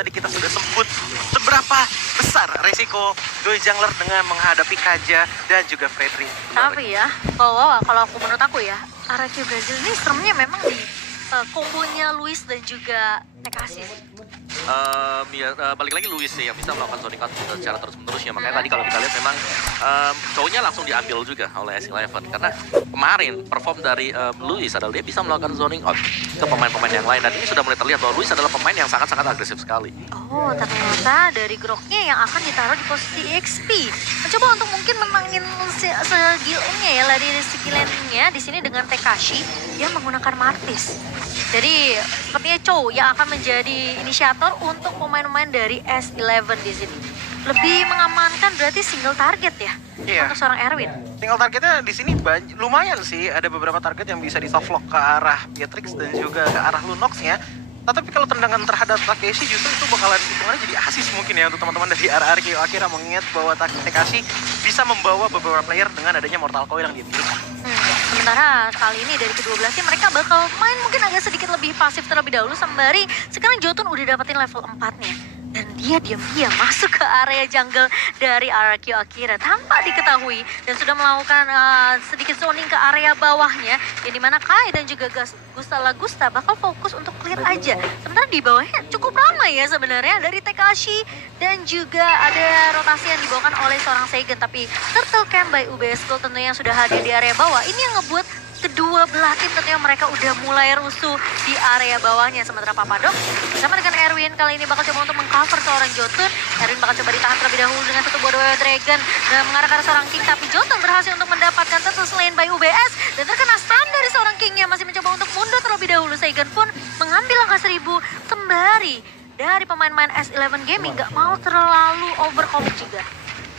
tadi kita sudah sebut seberapa besar resiko Joy Jungler dengan menghadapi Kaja dan juga Fredry. Tapi ya, kalau menurut aku ya, RRQ Brazil ini seremnya memang di kombonya Luis dan juga Tekashi sih. Balik lagi Luis sih yang bisa melakukan zoning out secara terus-menerus ya. Makanya tadi kalau kita lihat memang cowoknya langsung diambil juga oleh S11 karena kemarin perform dari Luis adalah dia bisa melakukan zoning out ke pemain-pemain yang lain dan ini sudah mulai terlihat bahwa Luis adalah pemain yang sangat-sangat agresif sekali. Oh, ternyata dari groknya yang akan ditaruh di posisi XP. Mencoba untuk mungkin menangin segilnya ya, lari skillnya di sini dengan Tekashi dia menggunakan Martis. Jadi sepertinya Chow yang akan menjadi inisiator untuk pemain-pemain dari S11 di sini. Lebih mengamankan berarti single target ya untuk seorang Erwin. Single targetnya di sini lumayan sih, ada beberapa target yang bisa di softlock ke arah Beatrix dan juga ke arah Lunox-nya. Tapi kalau tendangan terhadap Takeshi justru itu bakalan hitungannya jadi asis mungkin ya untuk teman-teman dari RRQ Akira, mengingat bahwa Takeshi bisa membawa beberapa player dengan adanya Mortal Coil yang dimiliki. Sementara kali ini dari kedua belah tim mereka bakal main mungkin agak sedikit lebih pasif terlebih dahulu sembari sekarang Jotun udah dapetin level 4-nya. Dan dia diam-diam masuk ke area jungle dari RRQ Akira tanpa diketahui dan sudah melakukan sedikit zoning ke area bawahnya yang dimana Kai dan juga Gusta Lagusta bakal fokus untuk clear aja. Sementara di bawahnya cukup ramai ya sebenarnya dari Tekashi dan juga ada rotasi yang dibawakan oleh seorang Seigen, tapi Turtle Camp by UBS Gold tentunya yang sudah hadir di area bawah ini yang ngebuat kedua belah tim tentunya mereka udah mulai rusuh di area bawahnya. Sementara Papadok bersama dengan Erwin kali ini bakal coba untuk mengcover seorang Jotun. Erwin bakal coba ditahan terlebih dahulu dengan satu buah Warrior Dragon dan mengarah ke arah seorang King, tapi Jotun berhasil untuk mendapatkan Turtle Slain by UBS dan terkena stun dari seorang Kingnya. Masih mencoba untuk mundur terlebih dahulu. Seigen pun mengambil angka 1000 sembari dari pemain-pemain S11 Gaming gak mau terlalu overcommit juga.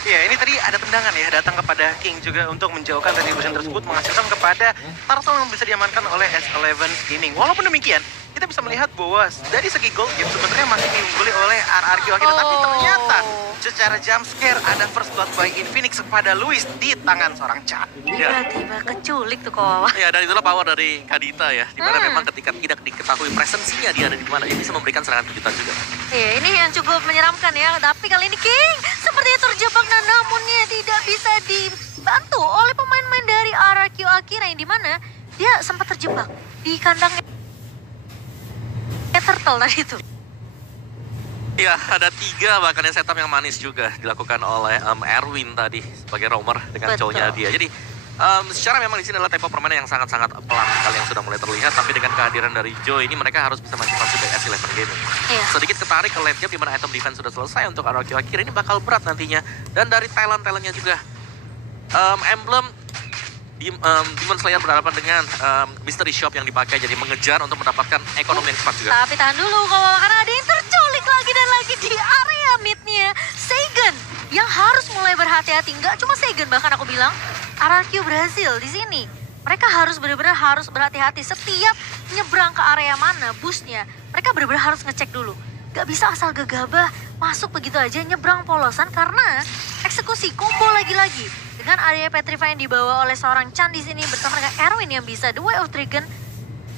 Iya, ini tadi ada tendangan ya datang kepada King juga untuk menjauhkan retribution tersebut, menghasilkan kepada Turtle yang bisa diamankan oleh S11 Gaming. Walaupun demikian, kita bisa melihat bahwa dari segi gold game sebenarnya masih diungguli oleh RRQ Akira, tapi ternyata secara jump scare ada first blood by Infinix kepada Luis di tangan seorang Chan. Tiba-tiba keculik tuh Kowawa. Ya, dan itulah power dari Kadita ya, dimana memang ketika tidak diketahui presensinya dia ada di mana, dia bisa memberikan serangan kejutan juga. Iya, ini yang cukup menyeramkan ya, tapi kali ini King sepertinya terjebak dan namunnya tidak bisa dibantu oleh pemain-pemain dari RRQ Akira yang dimana dia sempat terjebak di kandangnya Turtle tadi itu. Ya, ada 3 bahkan yang setup yang manis juga dilakukan oleh Erwin tadi sebagai roamer dengan cowoknya dia. Jadi secara memang di sini adalah tempo permainan yang sangat-sangat pelan sekali yang sudah mulai terlihat, tapi dengan kehadiran dari Joy ini mereka harus bisa mengantisipasi dari S11 Gaming. Sedikit ketarik ke late game di mana item defense sudah selesai untuk RRQ Akira, ini bakal berat nantinya. Dan dari talent-talentnya juga Emblem Demon Slayer berhadapan dengan Mystery Shop yang dipakai jadi mengejar untuk mendapatkan ekonomi yang cepat juga. Tapi tahan dulu karena ada yang terculik lagi dan lagi di area midnya. Seigen yang harus mulai berhati-hati, nggak cuma Seigen bahkan aku bilang RRQ Brazil di sini. Mereka harus benar-benar harus berhati-hati setiap nyebrang ke area mana busnya. Mereka benar-benar harus ngecek dulu. Gak bisa asal gegabah masuk begitu aja nyebrang polosan karena eksekusi combo lagi-lagi. Dengan area Petrify yang dibawa oleh seorang Chan di sini bersama dengan Erwin yang bisa The Way of Dragon.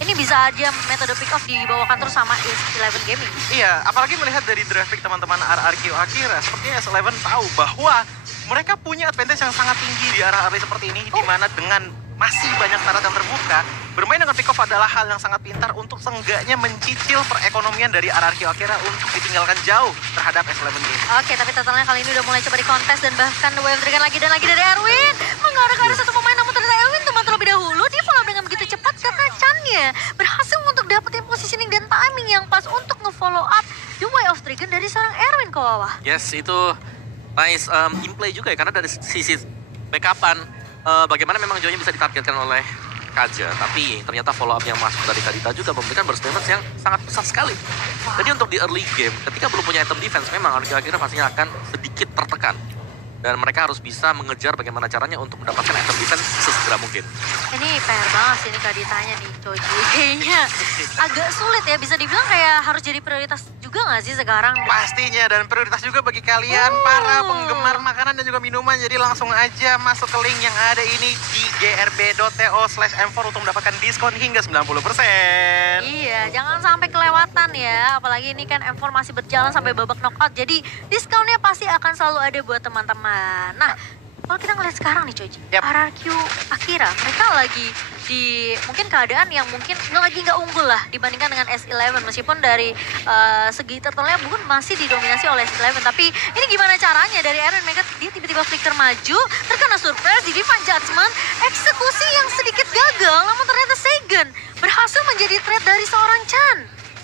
Ini bisa aja metode pick off dibawakan terus sama S11 Gaming. Iya, apalagi melihat dari draft pick teman-teman RRQ Akira, sepertinya S11 tahu bahwa mereka punya advantage yang sangat tinggi di arah area seperti ini, di mana dengan masih banyak syarat yang terbuka, bermain dengan pick off adalah hal yang sangat pintar untuk seenggaknya mencicil perekonomian dari RRQ Akira untuk ditinggalkan jauh terhadap S11 Gaming. Oke, tapi totalnya kali ini udah mulai coba dikontes dan bahkan The Wave Dragon lagi dan lagi dari Erwin. Mengarah ke arah satu pemain, namun ternyata Erwin teman terlebih dahulu. Dia follow dengan begitu cepat karena Chan-nya berhasil untuk dapetin positioning dan timing yang pas untuk nge-follow up The Way of Dragon dari seorang Erwin Kowawa. Yes, itu nice in-play juga ya, karena dari sisi backupan bagaimana memang Joy-nya bisa ditargetkan oleh Kaja, tapi ternyata follow up yang masuk dari Kadita juga memberikan burst damage yang sangat besar sekali. Jadi untuk di early game, ketika belum punya item defense, memang RRQ Akira pastinya akan sedikit tertekan. Dan mereka harus bisa mengejar bagaimana caranya untuk mendapatkan item defense sesegera mungkin. Ini PR banget sih ini Kak ditanya nih Coji. Kayaknya agak sulit ya, bisa dibilang kayak harus jadi prioritas juga nggak sih sekarang? Pastinya, dan prioritas juga bagi kalian para penggemar makanan dan juga minuman. Jadi langsung aja masuk ke link yang ada ini di grb.to/m4 untuk mendapatkan diskon hingga 90%. Iya, jangan sampai kelewatan ya. Apalagi ini kan M4 masih berjalan sampai babak knockout. Jadi diskonnya pasti akan selalu ada buat teman-teman. Nah, kalau kita ngeliat sekarang nih Coji, Yap. RRQ Akira, mereka lagi di mungkin keadaan yang mungkin nggak unggul lah dibandingkan dengan S11. Meskipun dari segi turtle-nya mungkin masih didominasi oleh S11. Tapi ini gimana caranya dari Aaron, mereka dia tiba-tiba flicker maju, terkena surprise di Divine Judgment, eksekusi yang sedikit gagal, namun ternyata Seigen berhasil menjadi trade dari seorang Chan.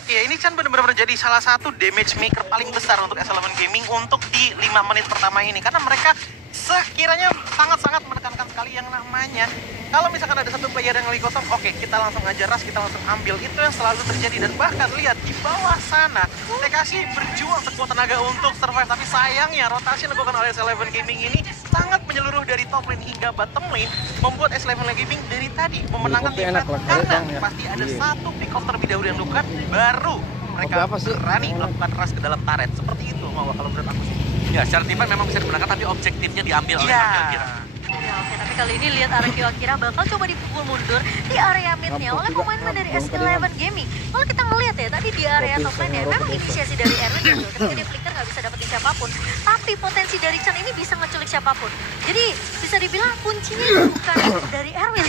Iya, ini Chan benar-benar menjadi salah satu damage maker paling besar untuk S11 Gaming untuk di 5 menit pertama ini. Karena mereka sekiranya sangat-sangat menekankan sekali yang namanya kalau misalkan ada satu player yang lagi kosong, oke, kita langsung aja rush, kita langsung ambil. Itu yang selalu terjadi. Dan bahkan lihat di bawah sana, Tekashi berjuang sekuat tenaga untuk survive. Tapi sayangnya rotasi yang dilakukan oleh S11 Gaming ini sangat menyeluruh dari top lane hingga bottom lane, membuat S11 Gaming dari tadi memenangkan Kopi enak lah, karena ya. pasti ada Iya. satu pick off terlebih dahulu yang dilakukan, baru mereka Kopi apa sih? berani melakukan rush ke dalam turret. Seperti itu, mau kalau menurut aku sih. Ya, secara tim memang bisa dimenangkan, tapi objektifnya diambil oleh Iya. Akira Akira. Ya, oke, tapi kali ini lihat RRQ Akira bakal coba dipukul mundur di area midnya oleh pemain dari S11 Gaming. Kalau kita ngelihat ya, tadi di area top lane ya, memang inisiasi dari Erwin gitu. Ketika dia flicker nggak bisa dapetin siapapun, tapi potensi dari Chan ini bisa ngeculik siapapun. Jadi bisa dibilang kuncinya bukan dari Erwin.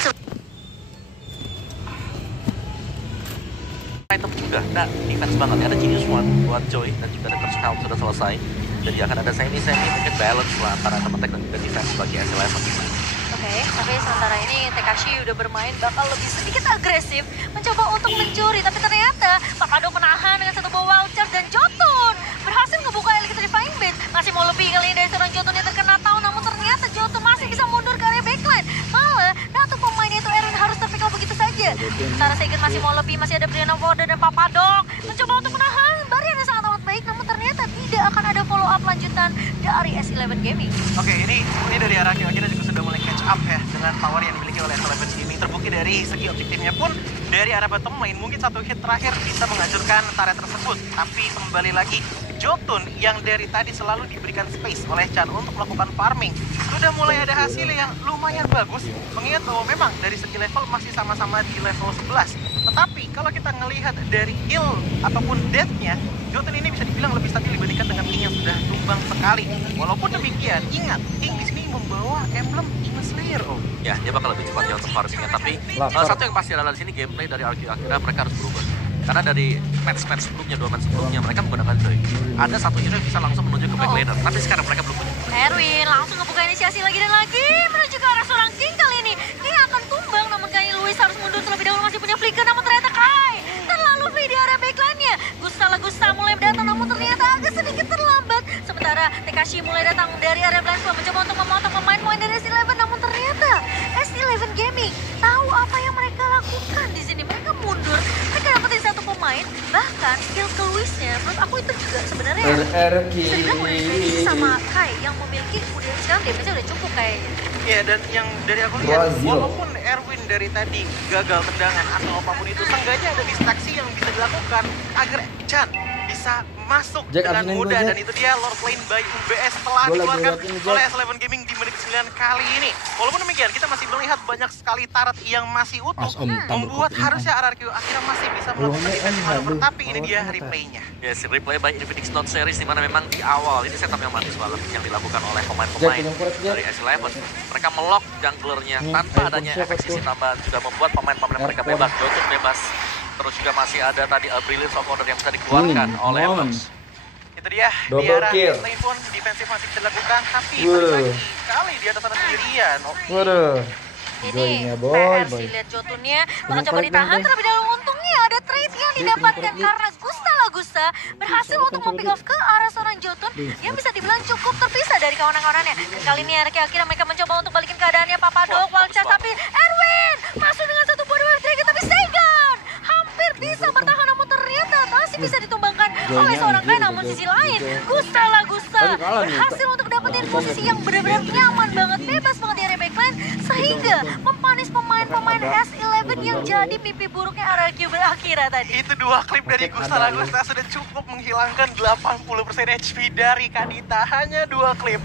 Item juga, nah defense banget. Ada Genius One buat Joy dan juga ada Curse Helm sudah selesai. Jadi akan ada semi-semi mungkin balance lah antara item attack dan juga defense bagi S11. Oke, tapi sementara ini Tekashi udah bermain bakal lebih sedikit agresif, mencoba untuk mencuri, tapi ternyata Papado menahan dengan satu ball wild charge dan Jotun berhasil ngebuka Electrifying Blade. Masih mau lebih kali ini dari seorang Jotun yang terkena tahu, namun ternyata Jotun masih bisa mundur ke area backline. Malah, Dato pemainnya itu Aaron harus terpikau begitu saja. Sementara Seigen masih mau lebih, masih ada Brianna Voda dan Papadok mencoba untuk menahan barrier yang sangat amat baik, namun ternyata tidak akan ada follow up lanjutan dari S11 Gaming. Oke, ini dari arah kita juga sudah mulai catch up ya dengan power yang dimiliki oleh S11 Gaming. Terbukti dari segi objektifnya pun dari arah bottom lane mungkin satu hit terakhir bisa menghancurkan turret tersebut. Tapi kembali lagi Jotun yang dari tadi selalu diberikan space oleh Chan untuk melakukan farming sudah mulai ada hasil yang lumayan bagus. Mengingat bahwa memang dari segi level masih sama-sama di level 11. Tetapi kalau kita ngelihat dari kill ataupun death-nya, Jotun ini bisa dibilang lebih stabil dibandingkan dengan King yang sudah tumbang sekali. Walaupun demikian, ingat King di sini membawa emblem Demon Slayer. Oh, Ya, dia bakal lebih cepat ya untuk farmingnya. Tapi satu yang pasti adalah di sini gameplay dari RRQ Akira mereka harus berubah. Karena dari match-match sebelumnya, 2 match sebelumnya mereka menggunakan Joy. Ada satu hero yang bisa langsung menuju ke backlaner, tapi sekarang mereka belum punya. Erwin langsung ngebuka inisiasi lagi dan lagi menuju ke arah seorang King. Kali ini King akan tumbang, namun kayaknya Luis harus mundur terlebih dahulu, masih punya flicker, namun ternyata Kai terlalu free di area backline-nya. Gusta mulai datang, namun ternyata agak sedikit terlambat. Sementara Tekashi mulai datang dari area blind spot, mencoba untuk memotong pemain-pemain dari S11, namun ternyata S11 Gaming tahu apa yang mereka lakukan di sini. Mereka mundur, mereka dapetin satu pemain, bahkan skill ke Luisnya, menurut aku itu juga sebenarnya RRQ. bisa dibilang udah diprediksi sama Kai yang memiliki kemudian sekarang damage-nya udah cukup kayaknya. iya, dan yang dari aku lihat, Brazil. walaupun Erwin dari tadi gagal tendangan atau apapun itu, seenggaknya ada distraksi yang bisa dilakukan agar Chan bisa masuk Jack, dengan absenin mudah. gua, Jack. Dan itu dia Lord Lane by UBS telah Gua lagi dikeluarkan ngeliatin, Jack. oleh S11 Gaming di menit 9 kali ini. Walaupun demikian, kita masih melihat banyak sekali turret yang masih utuh, Mas, Om, membuat tambah harusnya RRQ akhirnya masih bisa melakukan Belum, defense Om, maneuver. aduh. Tapi ini dia replaynya. Yes, replay by Infinix Note Series di mana memang di awal ini setup yang manis banget yang dilakukan oleh pemain-pemain Jack, yang kuat, Jack. dari S11. Mereka melock junglernya tanpa adanya siapa efek sisi tuh? tambahan, juga membuat pemain-pemain mereka Airport. bebas, Jotun bebas. Terus juga masih ada tadi Brilliance of Order yang bisa dikeluarkan oleh Evans. Itu dia, di Double arah kill. lane pun defensif masih bisa dilakukan, tapi Waduh. balik lagi kali di atas sana sendirian. Oh, Waduh. Ini Joy-nya, boy, PR boy. sih, lihat Jotunnya bakal Banyak coba banget, ditahan Bang. terlebih dahulu. Untungnya ada trade yang didapatkan karena Gusta berhasil untuk mempick off ke arah seorang Jotun yang bisa dibilang cukup terpisah dari kawan-kawannya. Dan kali ini akhirnya mereka mencoba untuk balikin keadaannya. Papadok, Walchas, tapi Erwin masuk dengan satu buah wave trigger, tapi Seigen hampir bisa bertahan, namun ternyata masih bisa ditumbangkan oleh seorang Kai. Namun sisi lain, Gusta Tapi kalah nih. berhasil untuk dapetin dapetin posisi yang benar-benar nyaman banget, bebas banget di area backline, sehingga mempanis pemain-pemain S11 yang jadi mimpi buruknya RRQ Akira tadi. Itu 2 klip dari Gusta Lagusta sudah cukup menghilangkan 80% HP dari Kadita. Hanya 2 klip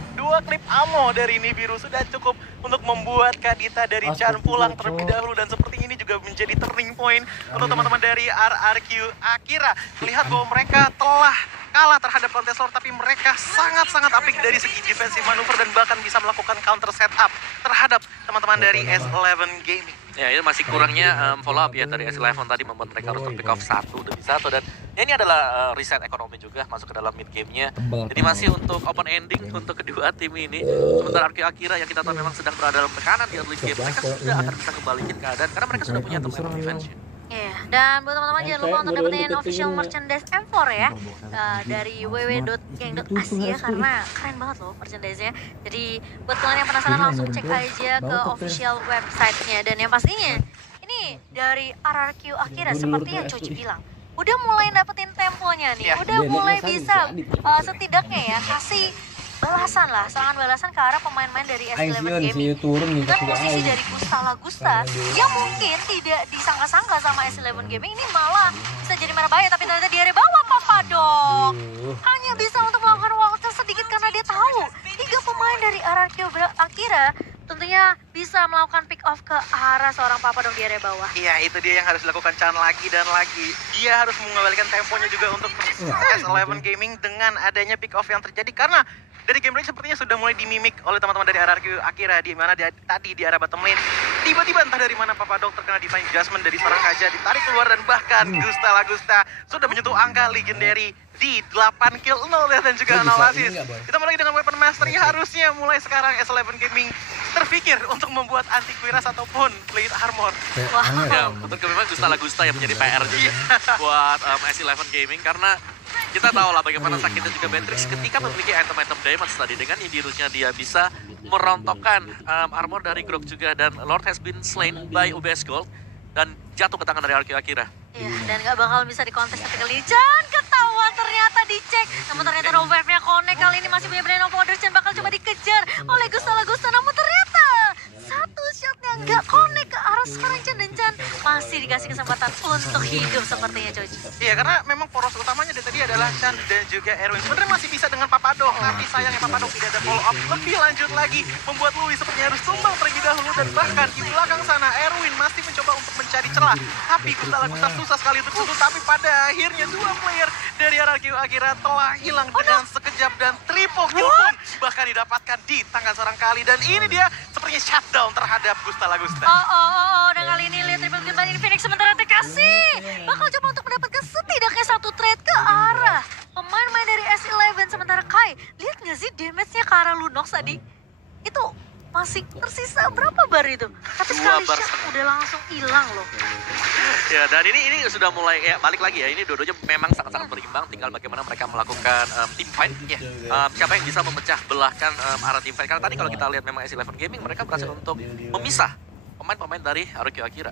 ammo dari Nibiru sudah cukup untuk membuat Kadita dari Chan pulang terlebih dahulu. Dan seperti ini juga menjadi turning point untuk teman-teman dari RRQ Akira. Melihat bahwa mereka telah kalah terhadap Contestor, tapi mereka sangat-sangat apik dari segi defensive manuver dan bahkan bisa melakukan counter setup terhadap teman-teman dari S11 Gaming. Ya, ini masih kurangnya follow up ya dari S11 tadi membuat mereka harus pick off 1 demi 1 dan ya ini adalah reset ekonomi juga masuk ke dalam mid game-nya. Jadi masih untuk open ending untuk kedua tim ini. Sementara RRQ Akira yang kita tahu memang sedang berada dalam tekanan di early game, mereka sudah akan bisa kembalikan keadaan karena mereka sudah punya teman defense. Iya, dan buat teman-teman jangan lupa untuk dapetin official merchandise M4 ya dari www.gang.asia karena keren banget loh merchandise-nya. Jadi buat kalian yang penasaran langsung cek aja ke official website-nya. Dan yang pastinya ini dari RRQ Akira seperti yang Coach bilang, udah mulai dapetin temponya nih, udah mulai bisa setidaknya ya kasih balasan lah, serangan balasan ke arah pemain-pemain dari S11 Gaming dengan posisi dari Gusta Lagusta yang mungkin tidak disangka-sangka sama S11 Gaming ini malah bisa jadi merah bahaya, tapi ternyata di area bawah Papadok hanya bisa untuk melakukan waktu sedikit karena dia tahu 3 pemain dari RRQ Akira tentunya bisa melakukan pick off ke arah seorang Papadok di area bawah. Iya, itu dia yang harus dilakukan Chan lagi dan lagi. Dia harus mengembalikan temponya juga untuk S11 Gaming dengan adanya pick off yang terjadi karena dari gameplay sepertinya sudah mulai dimimik oleh teman-teman dari RRQ Akira, di mana tadi di arah bottom lane tiba-tiba entah dari mana Papadok terkena divine adjustment dari seorang Kaja, ditarik keluar dan bahkan Gusta Lagusta sudah menyentuh angka legendary di 8 kill 0 dan juga 0 assist. Ditambah lagi dengan weapon mastery, harusnya mulai sekarang S11 Gaming terpikir untuk membuat anti kuiras ataupun plate armor. Ya, betul memang Gusta Lagusta yang menjadi PR juga buat S11 Gaming karena kita tahu lah bagaimana sakitnya juga Beatrix ketika memiliki item-item diamonds tadi. Dengan Indirusnya dia bisa merontokkan armor dari Grok juga dan Lord has been slain by UBS Gold dan jatuh ke tangan dari RRQ Akira. Iya, dan gak bakal bisa dikontes ketika Lichan ketahuan ternyata dicek. Namun ternyata revive-nya connect, kali ini masih punya Brain of Orders dan bakal coba dikejar oleh Gusta Lagusta. Namun ternyata satu shotnya gak connect ke arah sekarang Chan, dan Chan masih dikasih kesempatan untuk hidup sepertinya Coach. Iya, karena memang poros utamanya dari tadi adalah Chan dan juga Erwin. Sebenarnya masih bisa dengan Papadok, tapi sayangnya Papadok tidak ada follow up lebih lanjut lagi, membuat Louis sepertinya harus tumbang terlebih dahulu. Dan bahkan di belakang sana Erwin masih mencoba untuk mencari celah, tapi Gusta Lagusta susah sekali untuk tutup. Tapi pada akhirnya 2 player dari RRQ Akira telah hilang dengan sekejap dan triple kill pun bahkan didapatkan di tangan seorang Kali. Dan ini dia sepertinya shutdown terhadap Gusta Lagusta. Dan kali ini lihat triple kill dari Phoenix, sementara TKC bakal coba untuk mendapatkan setidaknya 1 trade ke arah pemain-pemain dari S11. Sementara Kai, lihat nggak sih damage-nya ke arah Lunox tadi? Itu masih tersisa berapa bar itu? Tapi sekali shot udah langsung hilang loh. Ya, dan ini sudah mulai ya balik lagi ya. Ini dua-duanya memang sangat-sangat berimbang. Tinggal bagaimana mereka melakukan team fight. Ya. Siapa yang bisa memecah belahkan arah team fight. Karena tadi kalau kita lihat memang S11 Gaming mereka berhasil untuk memisah pemain-pemain dari RRQ Akira.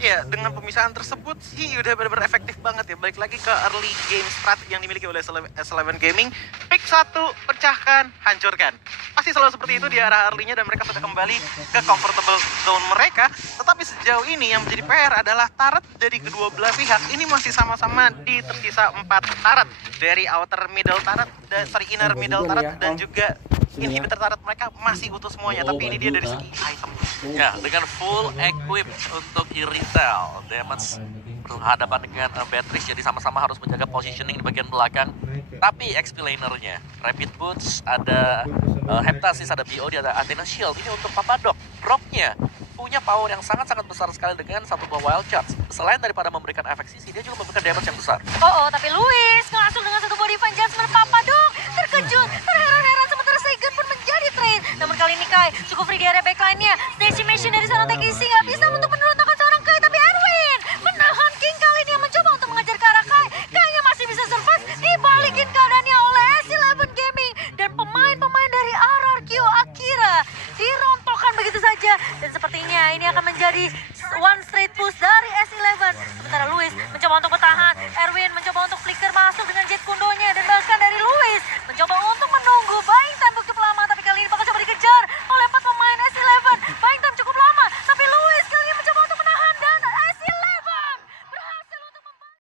Ya, dengan pemisahan tersebut sih udah benar-benar efektif banget ya. Balik lagi ke early game strat yang dimiliki oleh S11 Gaming. Pick 1, pecahkan, hancurkan. Pasti selalu seperti itu di arah early-nya dan mereka sudah kembali ke comfortable zone mereka. Tetapi sejauh ini yang menjadi PR adalah turret dari kedua belah pihak. Ini masih sama-sama di tersisa 4 turret. Dari outer middle turret, inner middle turret dan juga inhibitor turret mereka masih utuh semuanya. Tapi ini dia dari segi item. Ya, dengan full equip untuk Iritel, Demons berhadapan dengan Beatrix, jadi sama-sama harus menjaga positioning di bagian belakang. Tapi XP lanernya, Rapid Boots, ada Heptasis, ada BO, ada Athena Shield. Ini untuk Papadok. Rocknya punya power yang sangat-sangat besar sekali dengan 1 buah Wild Charge. Selain daripada memberikan efek sisi, dia juga memberikan damage yang besar. Tapi Luis langsung dengan 1 buah Divine Adjustment. Papadok terkejut, terheran-heran, sementara Saigon pun menjadi trade. Namun kali ini Kai cukup free di area backline-nya. Decimation dari sana TKC nggak bisa untuk menurunkan seorang Kai, tapi Erwin menahan King kali ini yang mencoba untuk mengejar ke arah Kai. Kayaknya masih bisa survive, dibalikin keadaannya oleh S11 Gaming. Dan pemain-pemain dari RRQ Akira dirontokkan begitu saja. Dan sepertinya ini akan menjadi